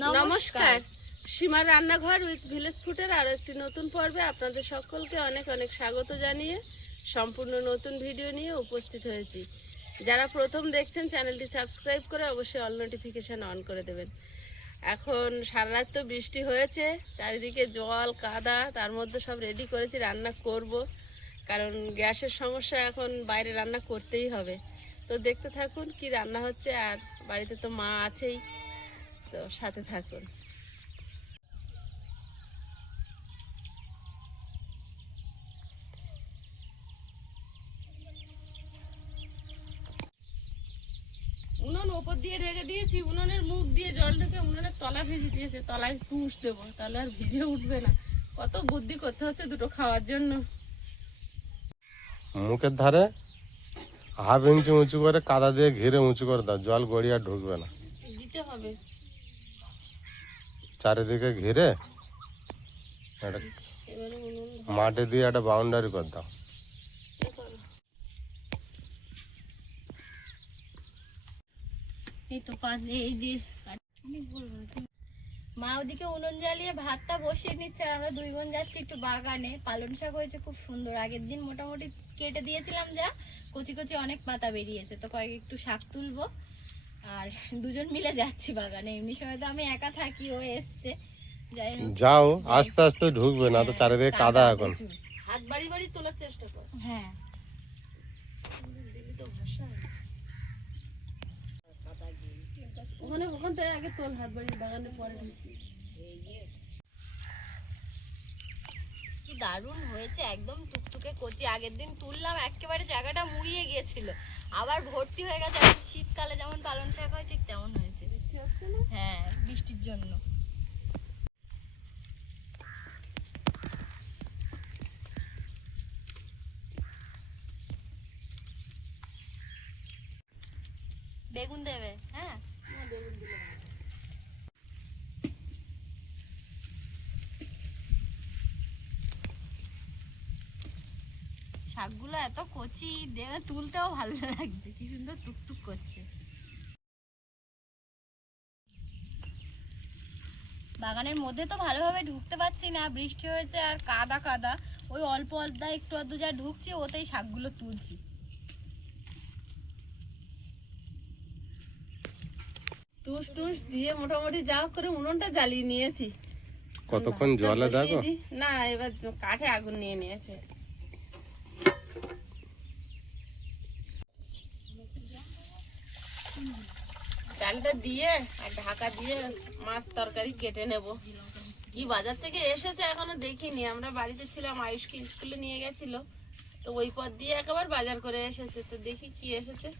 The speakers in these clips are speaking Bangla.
নমস্কার। সীমার রান্নাঘর উইথ ভিলেজ ফুডের আরও একটি নতুন পর্বে আপনাদের সকলকে অনেক অনেক স্বাগত জানিয়ে সম্পূর্ণ নতুন ভিডিও নিয়ে উপস্থিত হয়েছি। যারা প্রথম দেখছেন চ্যানেলটি সাবস্ক্রাইব করে অবশ্যই অল নোটিফিকেশান অন করে দেবেন। এখন সারা রাত তো বৃষ্টি হয়েছে, চারিদিকে জল কাদা, তার মধ্যে সব রেডি করেছি, রান্না করব, কারণ গ্যাসের সমস্যা, এখন বাইরে রান্না করতেই হবে। তো দেখতে থাকুন কি রান্না হচ্ছে, আর বাড়িতে তো মা আছেই, তো সাথে থাকুন। উনুন ওপর দিয়ে ঢেকে দিয়েছি, উনুনের মুখ দিয়ে জল ঢেকে উনুনের তলা ভেজে দিয়েছে, তলায় তুষ দেবো, তাহলে আর ভিজে উঠবে না। কত বুদ্ধি করতে হচ্ছে দুটো খাওয়ার জন্য। মুখের ধারে 1/2 ইঞ্চি উঁচু করে কাদা দিয়ে ঘিরে উঁচু করে দাও, জল গড়িয়ে আর ঢুকবে না। দিতে হবে চারিদিকে ঘিরে একটা এবারে উনুন মাটি দিয়ে একটা বাউন্ডারি করে দাও। এই তো এই যে মা ওদিকে উনুন জ্বালিয়ে ভাতটা বসিয়ে নিচ্ছে, আর আমরা দুই বোন যাচ্ছি একটু বাগানে। পালং শাক হয়েছে খুব সুন্দর, আগের দিন মোটামুটি কেটে দিয়েছিলাম, যা কচি কচি অনেক পাতা বেরিয়েছে, তো কয়েক একটু শাক তুলবো আর দুজন মিলে যাচ্ছি বাগানে। এমনি সময় তো আমি একা থাকি, ও এসছে। যাই হোক, যাও, আস্তে আস্তে ঢুকবে না তো চারিদিকে কাদা এখন। হাত বাড়ি বাড়ি তোলার চেষ্টা কর। হ্যাঁ, ওখান থেকে আগে তোল, হাত বাড়ি বাগানে পরে ঢুকছি। কি দারুণ হয়েছে, একদম টুকটুকে কচি। আগের দিন তুললাম, একেবারে জায়গাটা মুড়িয়ে গিয়েছিল, আবার ভর্তি হয়ে গেছে। শীতকালে যেমন পালং শাক হয় ঠিক তেমন হয়েছে। বৃষ্টি হচ্ছে না? হ্যাঁ, বৃষ্টির জন্য। বেগুন দেবে? হ্যাঁ, বেগুন দিলে শাকগুলো এত কচি, দেবে তুলতেও ভালো লাগছে, কি সুন্দর টুকটুক করছে। বাগানের মধ্যে তো ভালোভাবে ঢুকতে পারছি না, বৃষ্টি হয়েছে আর কাদা কাদা। ওই অল্প অল্প একটু আধটু যা ঢুকছি, ওতেই শাকগুলো তুলছি। টুস টুস দিয়ে মোটামুটি যা হোক করে উনুনটা জ্বালিয়ে নিয়েছি। কতক্ষণ জলে দেখো না, এবার কাঠে আগুন নিয়ে নিয়েছে। চালটা দিয়ে আর ঢাকা দিয়ে মাছ তরকারি কেটে নেব। কি বাজার থেকে এসেছে এখনো দেখিনি, আমরা বাড়িতে ছিলাম, আয়ুষকে স্কুলে নিয়ে গেছিল, তো ওই পথ দিয়ে একেবারে বাজার করে এসেছে, তো দেখি কি এসেছে।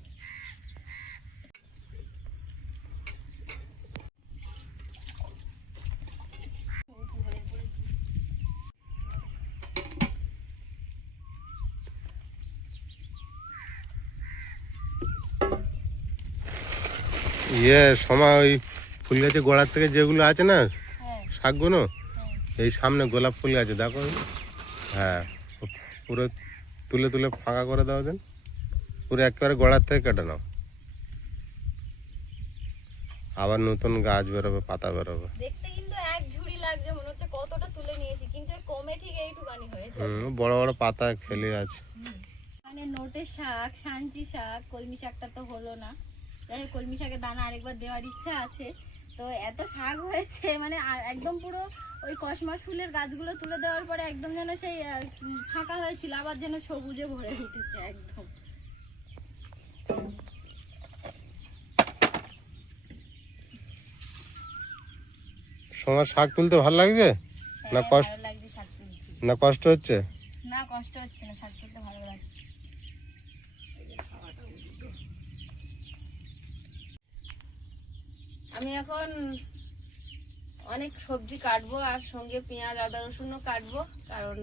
সময় ওই ফুল গাছের গোড়ার থেকে যেগুলো আছে না হ্যাঁ, শাকগুলো, হ্যাঁ। এই সামনে গোলাপ ফুল গাছে দেখো। হ্যাঁ, পুরো তুলে তুলে ফাঁকা করে দাও দেন, পুরো একেবারে গোড়ার থেকে কেটে নাও, আবার নতুন গাছ বেরোবে, পাতা বেরোবে। দেখতে কিন্তু এক ঝুড়ি লাগছে, মনে হচ্ছে কতটা তুলে নিয়েছি, কিন্তু এই কমে ঠিক এইটুকানি হয়েছে। বড় বড় পাতা খেলে আছে। মানে নোটের শাক, সাঞ্চি শাক, কলমি শাকটা তো হলো না। যাই হোক, কলমি শাকের দানা আরেকবার দেওয়ার ইচ্ছা আছে। তো এত শাক হয়েছে, মানে একদম পুরো ওই কসমস ফুলের গাছগুলো তুলে দেওয়ার পরে একদম যেন সেই ফাঁকা হয়েছিল, আবার যেন সবুজে ভরে উঠেছে একদম। তোমার শাক তুলতে ভালো লাগছে না? হ্যাঁ, কষ্ট ভালো লাগছে শাক তুলতে। না কষ্ট হচ্ছে? না, কষ্ট হচ্ছে না, শাক তুলতে ভালো লাগছে। আমি এখন অনেক সবজি কাটবো, আর সঙ্গে পেঁয়াজ আদা রসুনও কাটবো, কারণ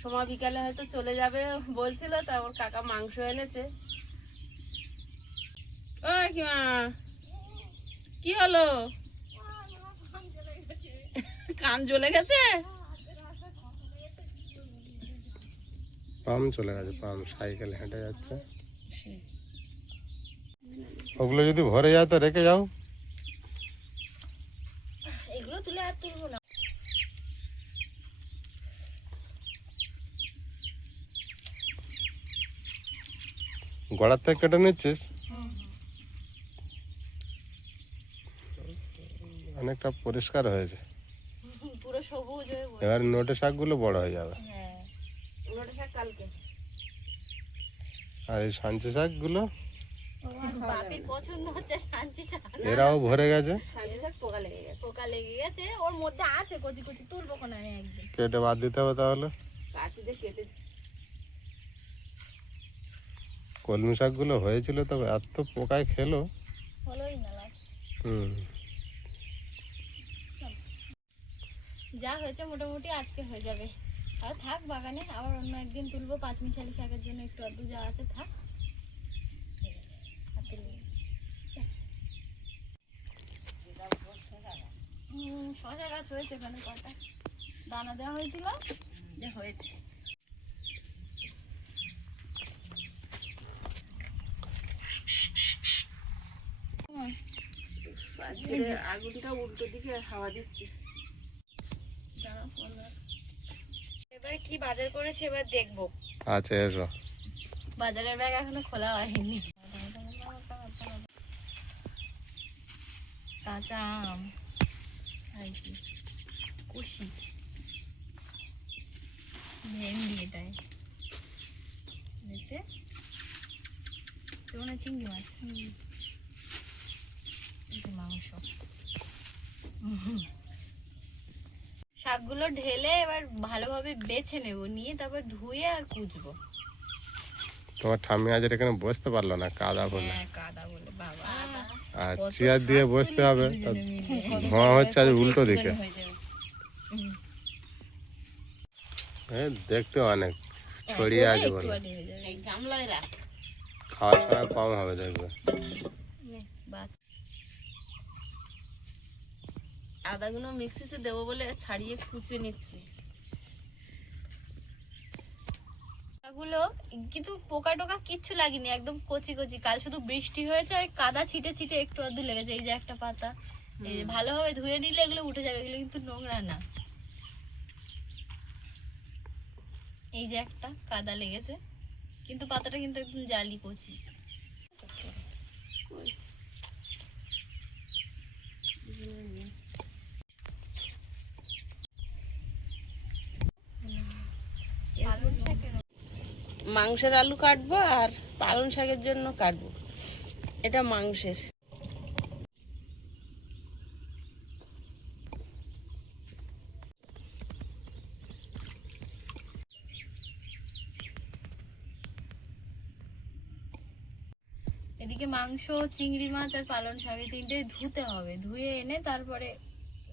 সময় বিকালে হয়তো চলে যাবে বলছিল, তা ওর কাকা মাংস এনেছে। ও কিমা, কি হলো? কান জ্বলে গেছে? পাম চলে গেছে, পাম সাইকেল হেঁটে যাচ্ছে। ওগুলো যদি ভরে যায় তো রেখে যাও। এগুলো তুলে আর তুলবো না। গোড়ার থেকে কেটে নিচ্ছিস? অনেকটা পরিষ্কার হয়েছে। পুরো সবুজ হয়ে বসে। এবার নোটে শাকগুলো বড় হয়ে যাবে। হ্যাঁ, ওটা শাক কালকে। আর এই সাঞ্চি শাকগুলো বাপির পছন্দ হচ্ছে সাঞ্চি শাক। এরাও ভরে গেছে, সাঁচি শাক পোকা লেগে গেছে। পোকা লেগে গেছে, ওর মধ্যে আছে কচি কচি, তুলবো কোন আমি একদিন। কেটে বাদ দিতে হবে তাহলে। কাঁচি দিয়ে কেটে কলমি শাকগুলো হয়েছিল তো এত পোকায় খেলো। হলোই না লাস্ট। হুম, যা হয়েছে মোটামুটি আজকে হয়ে যাবে। আর থাক বাগানে, আবার অন্য একদিন তুলবো। পাঁচমিশালি শাকের জন্য একটু আধটু যা আছে থাক। ঠিক আছে, আর তুলবো না। শশা গাছ হয়েছে ওখানে কটা দানা দেওয়া হয়েছিল, যে হয়েছে। আজকে আগুনটা উল্টো দিকে হাওয়া দিচ্ছে। এবারে কি বাজার করেছে এবার দেখবো। আচ্ছা এসো। বাজারের ব্যাগ এখনো খোলা হয়নি। কাঁচা আম আর কি কুশি, ভেন্ডি, এটাই দেখতে কেমন চিংড়ি মাছ, মাংস। শাকগুলো ঢেলে এবার ভালোভাবে বেছে নেব, নিয়ে তারপর ধুয়ে আর কুচবো। তোমার ঠাম্মি আজ এখানে বসতে পারলো না কাদা বলে। হ্যাঁ, কাদা বলে বাবা। আর চেয়ার দিয়ে বসতে হবে, ধোঁয়া হচ্ছে আজ উল্টো দিকে। হ্যাঁ, দেখতে অনেক ছড়িয়ে আছে বলে। এই গামলায় রাখ। খাওয়ার সময় কম হবে দেখবে। আদাগুলো মিক্সিতে দেবো বলে ছাড়িয়ে কুচে নিচ্ছি। গুলো কিন্তু পোকা টোকা কিচ্ছু লাগেনি, একদম কচি কচি। কাল শুধু বৃষ্টি হয়েছে, ওই কাদা ছিটে ছিটে একটু আধটু লেগেছে। এই যে একটা পাতা, এই যে ভালোভাবে ধুয়ে নিলে এগুলো উঠে যাবে, এগুলো কিন্তু নোংরা না। এই যে একটা কাদা লেগেছে, কিন্তু পাতাটা কিন্তু একদম জালি কচি। মাংসের আলু কাটবো আর পালং শাকের জন্য কাটবো। এটা মাংসের। এদিকে মাংস, চিংড়ি মাছ আর পালং শাক এই তিনটেই ধুতে হবে। ধুয়ে এনে তারপরে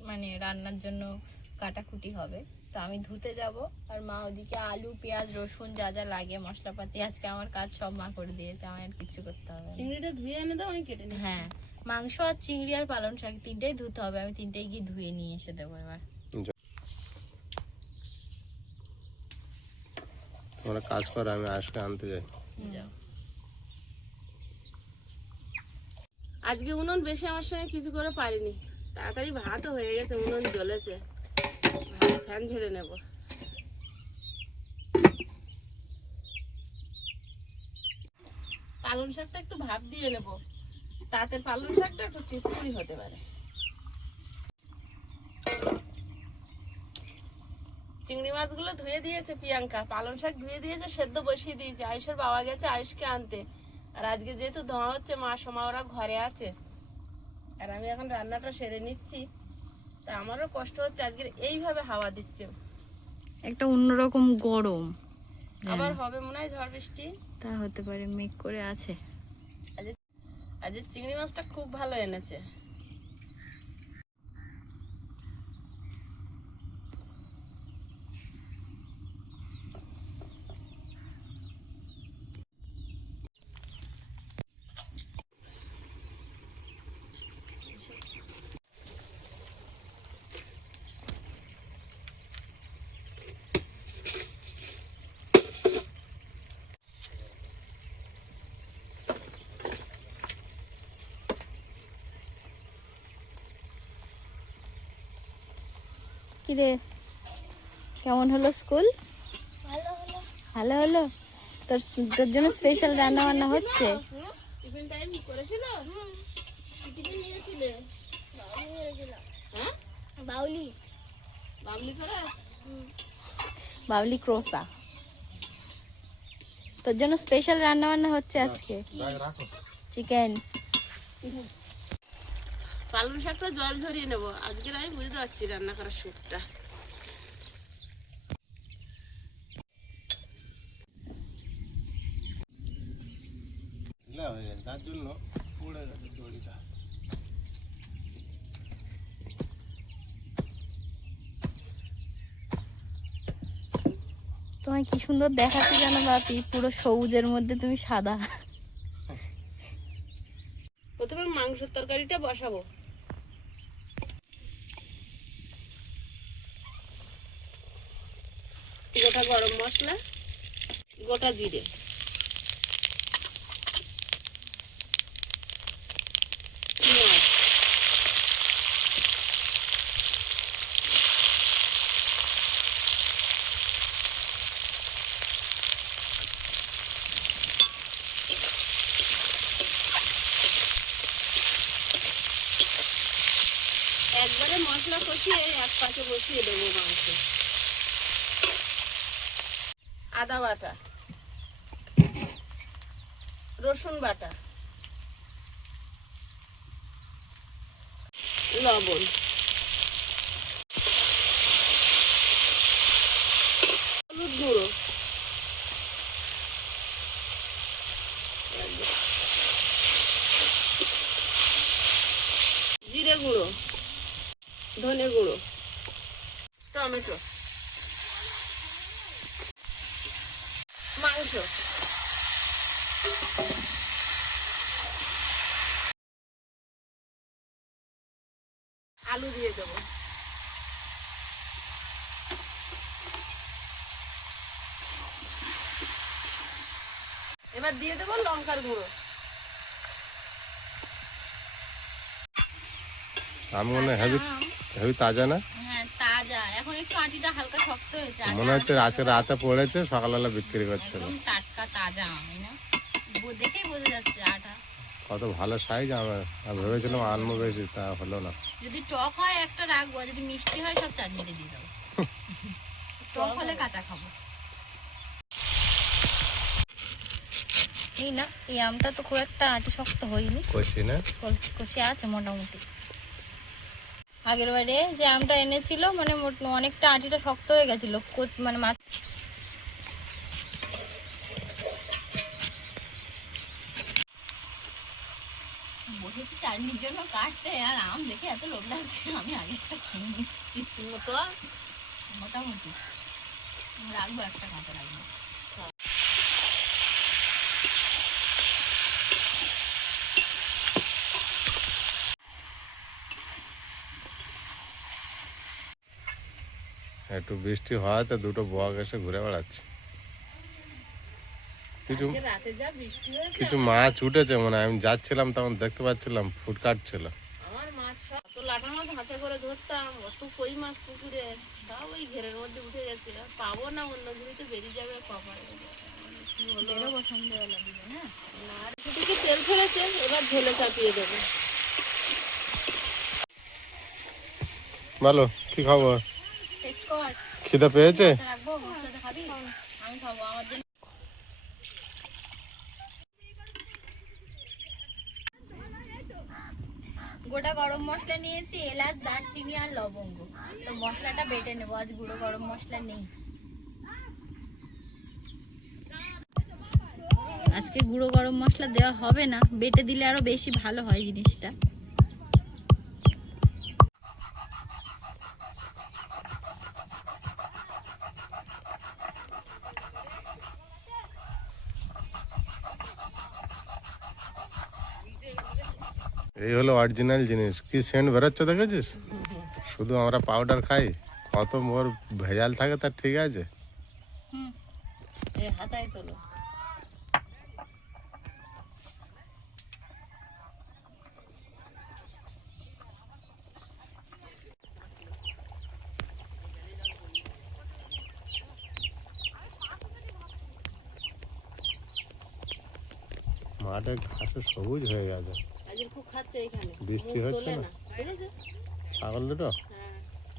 মানে রান্নার জন্য কাটাকুটি হবে। তো আমি ধুতে যাব, আর মা ওদিকে আলু, পেঁয়াজ, রসুন যা যা লাগে মশলাপাতি, আজকে আমার কাজ সব মা করে দিয়েছে, আমার আর কিচ্ছু করতে হবে না। চিংড়িটা ধুয়ে এনে দাও, আমি কেটে নিই। হ্যাঁ, মাংস আর চিংড়ি আর পালং শাক তিনটেই ধুতে হবে। আমি তিনটেই গিয়ে ধুয়ে নিয়ে এসে দেবো এবার। তোমরা কাজ করো, আমি আজকে আনতে যাই। যাও। আজকে উনুন বেশি আমার সঙ্গে কিছু করে পারিনি। তাড়াতাড়ি ভাতও হয়ে গেছে, উনুন জ্বলেছে। ফ্যান ঝেড়ে নেব। পালং শাকটা একটু ভাপ দিয়ে নেব, তাতে পালং শাকটা একটু টিপকুড়ি হতে পারে। চিংড়ি মাছগুলো ধুয়ে দিয়েছে প্রিয়াঙ্কা, পালং শাক ধুয়ে দিয়েছে, সেদ্ধ বসিয়ে দিয়েছে। আয়ুষের বাবা গেছে আয়ুষকে আনতে। আর আজকে যেহেতু ধোঁয়া হচ্ছে, মা সোমা ওরা ঘরে আছে, আর আমি এখন রান্নাটা সেরে নিচ্ছি। তা আমারও কষ্ট হচ্ছে, আজকে এইভাবে হাওয়া দিচ্ছে। একটা অন্যরকম গরম, আবার হবে মনে হয় ঝড় বৃষ্টি। তা হতে পারে, মেঘ করে আছে। আজ চিংড়ি মাছটা খুব ভালো এনেছে। কিরে কেমন হলো স্কুল? ভালো হলো। তোর তোর জন্য স্পেশাল রান্না বান্না হচ্ছে? টিফিন টাইম করেছিল? কি টিফিন নিয়েছিলে? হ্যাঁ, বাউলি বাবলি করে। বাবলি ক্রোসা। তোর জন্য স্পেশাল রান্না বান্না হচ্ছে আজকে। চিকেন। পালং শাকটা জল ঝরিয়ে নেবো, আজকের আমি বুঝতে পারছি রান্না করার সুখটা। তার জন্য পড়ে গেছে দড়িটা। তোমায় কি সুন্দর দেখাচ্ছে জানো বাপি, পুরো সবুজের মধ্যে তুমি সাদা। প্রথমে মাংসের তরকারিটা বসাবো। গোটা গরম মশলা, গোটা জিরে, পেঁয়াজ, একবারে মশলা কষিয়ে এক পাশে বসিয়ে দেবো মাংস। আদা বাটা, রসুন বাটা, লবণ, হলুদ গুঁড়ো, জিরে গুঁড়ো, ধনে গুঁড়ো, টমেটো, মাংস, আলু দিয়ে দেবো। এবার দিয়ে দেবো লঙ্কার গুঁড়ো। আমি মনে হয় হেভি হেভি তাজা না? হ্যাঁ তাজা, এখন একটু আটিটা হালকা শক্ত হয়েছে। মনে হচ্ছে আজকে রাতে পড়েছে, সকালবেলা বিক্রি করছিল। একদম টাটকা তাজা আম, না দেখেই বোঝা যাচ্ছে আটা। কত ভালো সাইজ। আমি ভেবেছিলাম আনবো বেশি, তা হলো না। যদি টক হয় একটা রাখবো, আর যদি মিষ্টি হয় সব চাটনিতে দিয়ে দেবো। টক হলে কাঁচা খাবো। এই না, এই আমটা তো খুব একটা আটি শক্ত হয়নি, করছি না। কচি আছে মোটামুটি। আগের বারে যে আমটা এনেছিল মানে অনেকটা আটিটা শক্ত হয়ে গেছিল, মানে বসেছি চাটনির জন্য কাটতে, আর আম দেখে এত লোভ লাগছে আমি আগে একটা খেয়ে নিচ্ছি। মোটামুটি রাখবো, একটা কাঁচা রাখবো। একটু বৃষ্টি হওয়াতে দুটো বক এসে ঘুরে বেড়াচ্ছে। কিছু রাতে যা বৃষ্টি হয়েছে, কিছু মাছ উঠেছে, মানে আমি যাচ্ছিলাম তখন দেখতে পাচ্ছিলাম ফুট কাটছিল। আমার মাছ সব তো লাটা মাছ হাতে করে ধরতাম, অত কই মাছ পুকুরে সব ওই ঘেরের মধ্যে উঠে গেছে। আর পাবো না, অন্য ঘুরিতে বেরিয়ে যাবে কপালে। কি হলো সন্ধ্যেবেলা দিবে না? না, আর কি তেল ছেড়েছে, এবার ঝোলে চাপিয়ে দেবো। বলো কি খবর? টেস্ট কর। খিদে পেয়েছে? রাখবো, মশলাটা খাবি? আমি খাবো, আমার জন্য। গোটা গরম মশলা নিয়েছি, এলাচ, দারচিনি আর লবঙ্গ। তো মশলাটা বেটে নেবো, আজ গুঁড়ো গরম মশলা নেই। আজকে গুঁড়ো গরম মশলা দেওয়া হবে না, বেটে দিলে আরো বেশি ভালো হয় জিনিসটা। এই হলো অরিজিনাল জিনিস। কি সেন্ট বেরোচ্ছে দেখেছিস? শুধু আমরা পাউডার খাই, কত মোর ভেজাল থাকে তার ঠিক আছে। এই হাতায় তোলো। মাঠে ঘাসে সবুজ হয়ে গেছে। আজকে খুব খাচ্ছে এখানে, বৃষ্টি মুখ হচ্ছে তোলে না? না, দেখেছো? ছাগল দুটো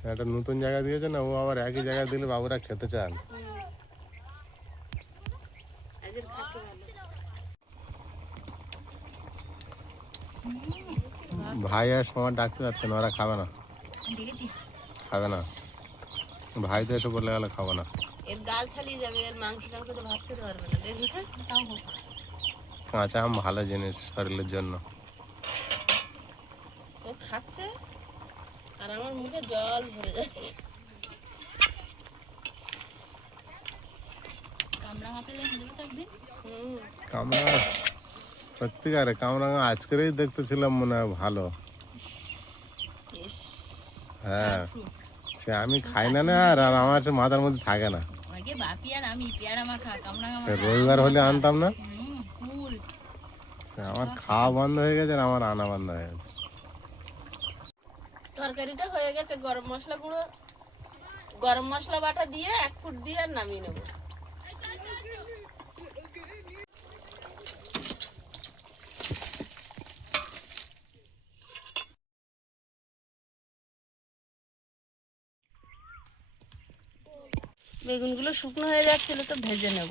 হ্যাঁ। একটা নতুন জায়গা দিয়েছে না, ও আবার একই জায়গায় দিলে বাবুরা খেতে চান। আজকে খাচ্ছে ভালো। ভাই আর সময় ডাকতে পারতেন, ওরা খাবে না, দেখেছি খাবে না। ভাই তো এসে বলে গেলে খাবো না। এর গাল ছালিয়ে যাবে, এর মাংস টাংস তো ভাত খেতে পারবে না, দেখবি? হ্যাঁ, তাও হোক। কাঁচা আম ভালো জিনিস শরীরের জন্য। ও খাচ্ছে আর আমার মুখে জল ভরে যাচ্ছে। কামরাঙা পেলে দেবে তো একদিন। কামরাঙা সত্যিকারে কামরাঙা আজকেরই দেখতেছিলাম, মনে হয় ভালো। ইস, হ্যাঁ, fruit। সে আমি খাই না না, আর আমার সে মাথার মধ্যে থাকে না। আগে বাপি আর আমি পেয়ারা মাখা কামরাঙা সে মাখা রবিবার হলে আনতাম না, কুল। সে আমার খাওয়া বন্ধ হয়ে গেছে আর আমার আনা বন্ধ হয়ে গেছে। তরকারিটা হয়ে গেছে, গরম মশলা গুঁড়ো, গরম মশলা বাটা দিয়ে 1 ফুট দিয়ে আর নামিয়ে নেবো। বেগুনগুলো শুকনো হয়ে যাচ্ছিল তো ভেজে নেব।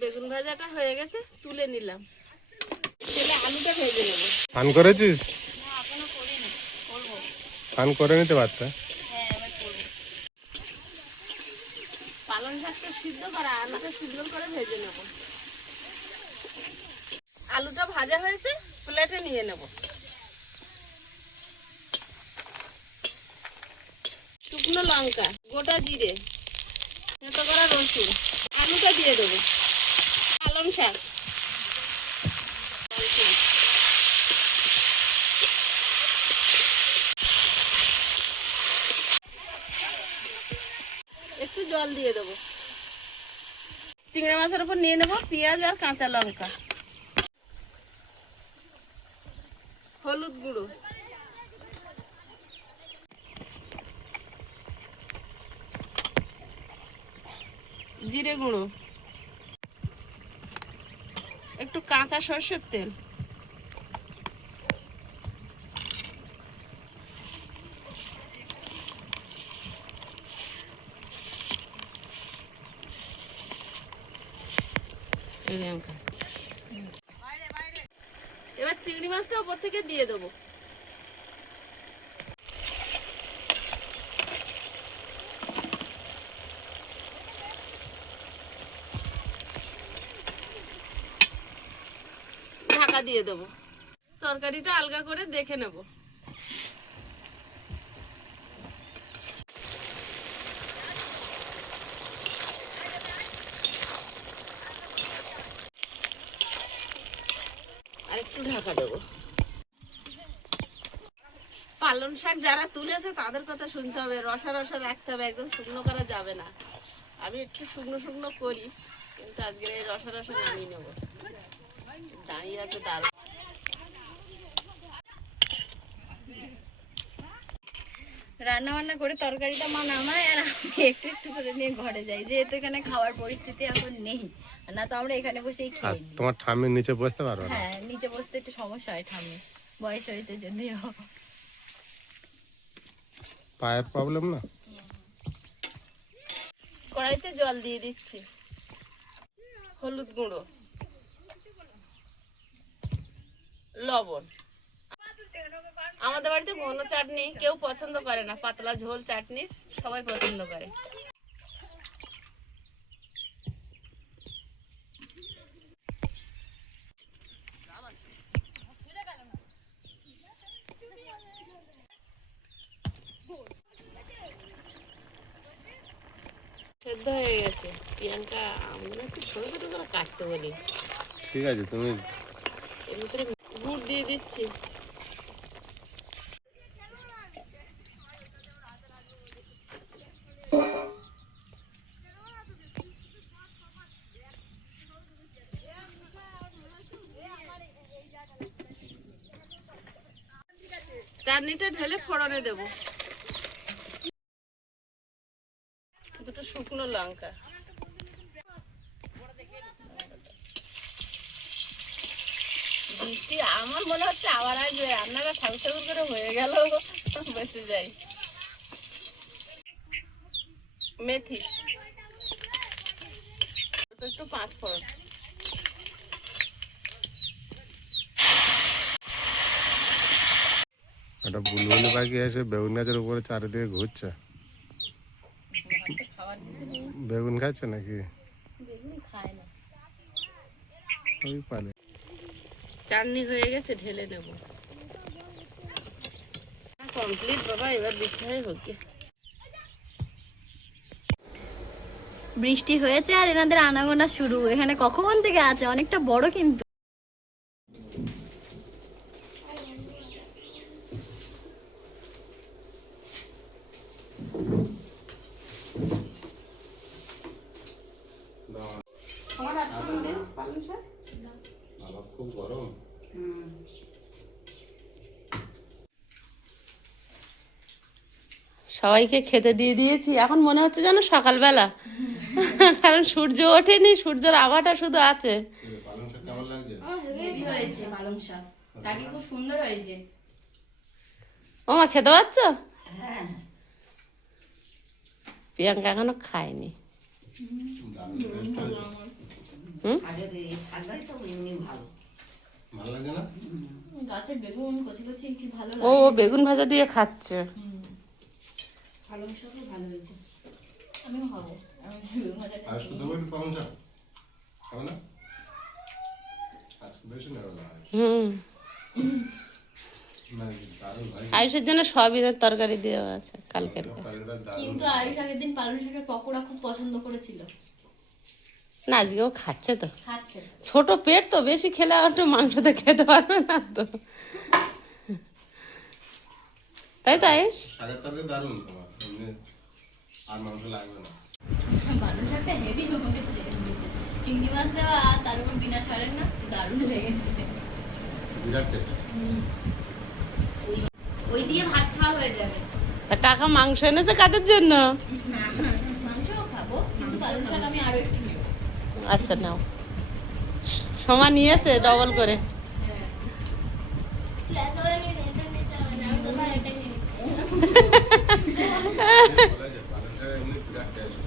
বেগুন ভাজাটা হয়ে গেছে, তুলে নিলাম। তেলে আলুটা ভেজে নেব। স্নান করেছিস? না এখনো করিনি, করবো। স্নান করে নিতে পারতে। হ্যাঁ এবার করবো। পালং শাকটা সিদ্ধ করা, আলুটা সিদ্ধ করে ভেজে নেব। আলুটা ভাজা হয়েছে, প্লেটে নিয়ে নেব। শুকনো লঙ্কা, গোটা জিরে, থেতো করা রসুন, আলুটা দিয়ে দেবো। পালং শাক, একটু জল দিয়ে দেবো। চিংড়ি মাছের উপর নিয়ে নেব পেঁয়াজ আর কাঁচা লঙ্কা, হলুদ গুঁড়ো, জিরে গুঁড়ো, একটু কাঁচা সরষের তেল, এবার চিংড়ি মাছটা উপর থেকে দিয়ে দেবো। ঢাকা দিয়ে দেবো। তরকারিটা আলগা করে দেখে নেব। আর একটু ঢাকা দেবো। পালং শাক যারা তুলেছে তাদের কথা শুনতে হবে, রসা রসা রাখতে হবে, একদম শুকনো করা যাবে না। আমি একটু শুকনো শুকনো করি, কিন্তু আজকে এই রসা রসা নামিয়ে নেবো। দাঁড়িয়ে আছে দারুণ। রান্না বান্না করে তরকারিটা মা নামায় আর আমি একটু একটু করে নিয়ে ঘরে যাই, যেহেতু এখানে খাওয়ার পরিস্থিতি এখন নেই, না তো আমরা এখানে বসেই আর খেয়ে নিই। তোমার ঠাম্মির নিচে বসতে পারবে না? হ্যাঁ নিচে বসতে একটু সমস্যা হয়, ঠাম্মি বয়স হয়েছে যদিও। পায়ের প্রবলেম না? কড়াইতে জল দিয়ে দিচ্ছি, হলুদ গুঁড়ো, লবণ। আমাদের বাড়িতে ঘন চাটনি কেউ পছন্দ করে না, পাতলা ঝোল চাটনি সবাই পছন্দ করে। সেদ্ধ হয়ে গেছে। প্রিয়াঙ্কা আমরা একটু ছোট ছোট করে কাটতে বলি। ঠিক আছে, তুমি এর ভিতরে গুড় দিয়ে দিচ্ছি। চাটনিটা ঢেলে ফোড়নে দেব দুটো শুকনো লঙ্কা। বৃষ্টি আমার মনে হচ্ছে আবার আসবে, আপনারা ঠাকুর ঠাকুর করে হয়ে গেল বেঁচে যাই। মেথি একটু পাঁচ ফোড়ন, একটা বুলবুলি পাখি এসে বেগুন গাছের উপরে চারিদিকে ঘুরছে। খাবার কিছু নেই, বেগুন খাচ্ছে নাকি? বেগুন খায় না। ওই পারে চাটনি হয়ে গেছে, ঢেলে নেব। কমপ্লিট বাবা, এবার বৃষ্টি হয়ে হোক গে। বৃষ্টি হয়েছে আর এনাদের আনাগোনা শুরু। এখানে কখন থেকে আছে, অনেকটা বড় কিন্তু। খুব গরম। সবাইকে খেতে দিয়ে দিয়েছি, এখন মনে হচ্ছে যেন সকালবেলা, কারণ সূর্য ওঠেনি, সূর্যের আভাটা শুধু আছে। পালং শাক কেমন লাগছে? হেভি হয়েছে পালং শাক, তাকে খুব সুন্দর হয়েছে। ওমা খেতে পাচ্ছ? হ্যাঁ প্রিয়াঙ্কা এখনো খায়নি। ভালো লাগে না? গাছের বেগুন কচি কচি কি ভালো ও লাগে। বেগুন ভাজা দিয়ে খাচ্ছে। পালং শাকও ভালো হয়েছে, আমিও খাবো। আমি বেগুন ভাজাটা আর শুধু একটু পালং শাক খাবে না? আজকে বেশি নেবে না। হুম, না, দারুণ ভাই। আয়ুষের জন্য সয়াবিনের তরকারি দেওয়া আছে কালকের। তরকারিটা দারুণ। কিন্তু আয়ুষ আগের দিন পালং শাকের পকোড়া খুব পছন্দ করেছিল। না আজকেও খাচ্ছে তো, খাচ্ছে। ছোট পেট তো, বেশি খেলে আর একটু মাংসতে খেতে পারবে না তো, তাই তো আয়ুষ? শাকের তরকারি দারুণ তোমার, এমনি আর মাংস লাগবে না। পালং শাকটা হেভি হয়েছে এমনিতে। চিংড়ি মাছ দেওয়া আর তার উপর বিনা সারের না, দারুণ লেগেছে। বিরাট টেস্ট। ওই দিয়ে ভাত খাওয়া হয়ে যাবে। তা কাকা মাংস এনেছে কাদের জন্য? মাংসও খাবো, কিন্তু পালং শাক আমি আরো একটু নেব। আচ্ছা নাও, সমান নিয়েছে ডবল করে। পালং শাক এমনি বিরাট টেস্ট।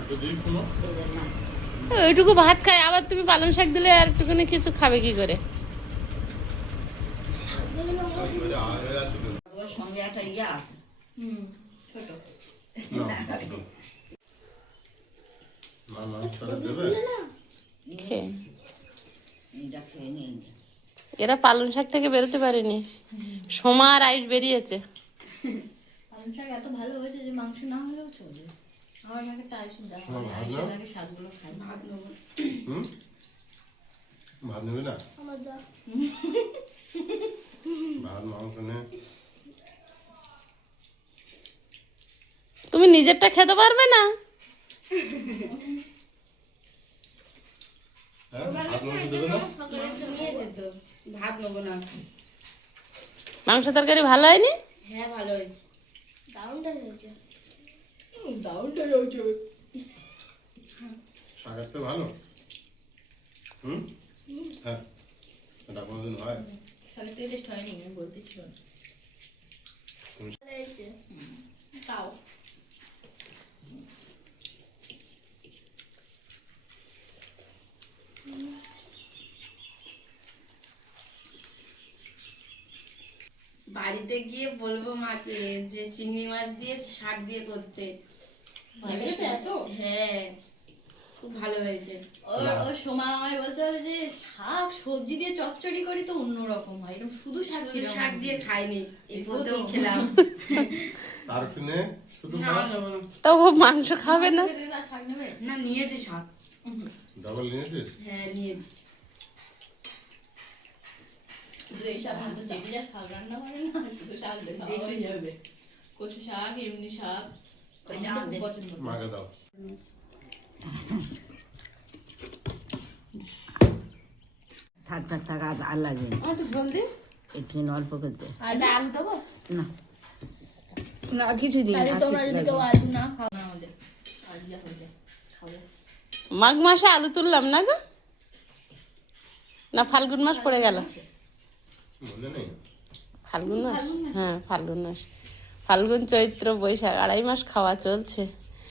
একটু দিই কোনো? ওইটুকু ভাত খায়, আবার তুমি পালং শাক দিলে আর একটুখানি কিছু খাবে কি করে? আওয়াজ হয়ে যাচ্ছে কিন্তু। সঙ্গে একটা ইয়ে আছে। ছোট না, একদম। মা মাংসটা দেবে? খেয়ে নে। এটা খেয়ে নিয়ে নে। এরা পালং শাক থেকে বেরোতে পারেনি, সোমার আয়ুষ বেরিয়েছে। পালং শাক এত ভালো হয়েছে যে মাংস না হলেও চলবে। আমার মাকে আয়ুষ দেওয়া হবে, আয়ুষের মাকে স্বাদগুলো খাই। ভাত নেবো। হুম? ভাত নেবে না? ভাত মাংস নে। তুমি নিজেরটা খেতে পারবে না? হ্যাঁ, ভাত মাংস দেবে না? মাংস নিয়েছে তো, ভাত নেবো না। মাংস তরকারি ভালো হয়নি? হ্যাঁ ভালো হয়েছে, দারুণটা হয়েছে। দারুণটা হয়েছে। শাকের তো ভালো। হুম? হ্যাঁ, এটা কোনোদিন হয়? শাকের থেকে টেস্ট হয়নি, আমি বলতেছি না। তাও বাড়িতে গিয়ে বলবো মাকে যে চিংড়ি মাছ দিয়ে শাক দিয়ে করতে। ভেবেছে এত? হ্যাঁ, খুব ভালো হয়েছে। ওর সময় আমায় বলছিল যে শাক সবজি দিয়ে চচ্চড়ি করি তো অন্যরকম হয়, এরকম শুধু শাক শুধু কিরকম শাক হয়? দিয়ে খাইনি, এই প্রথম প্রথম। খেলাম। তার কিনে শুধু না, নেবো না। তো ও মাংস খাবে না? খেতে আর শাক নেবে? না, নিয়েছি শাক। ডবল নিয়েছিস? হ্যাঁ, নিয়েছি। শুধু এই শাক তো যেটি যা শাক রান্না করে না, শুধু শাক দিয়ে খাওয়া হয়ে যাবে। কচু শাক, এমনি শাক, আমার তো খুব পছন্দ। মাকে দাও। থাক থাক থাক আর লাগবে না আমার একটু ঝোল দি একটু অল্প করতে আর একটা আলু দেবো না না আর কিছু দিন তাহলে তোমরা যদি কেউ আলু না খাও না আমাদের আলু যা হয়ে যায় খাবে মাঘ মাসে আলু তুললাম না গো, না ফাল্গুন মাস পড়ে গেল? মনে নেই ফাল্গুন মাস, হ্যাঁ ফাল্গুন মাস, ফাল্গুন চৈত্র বৈশাখ 2.5 মাস খাওয়া চলছে।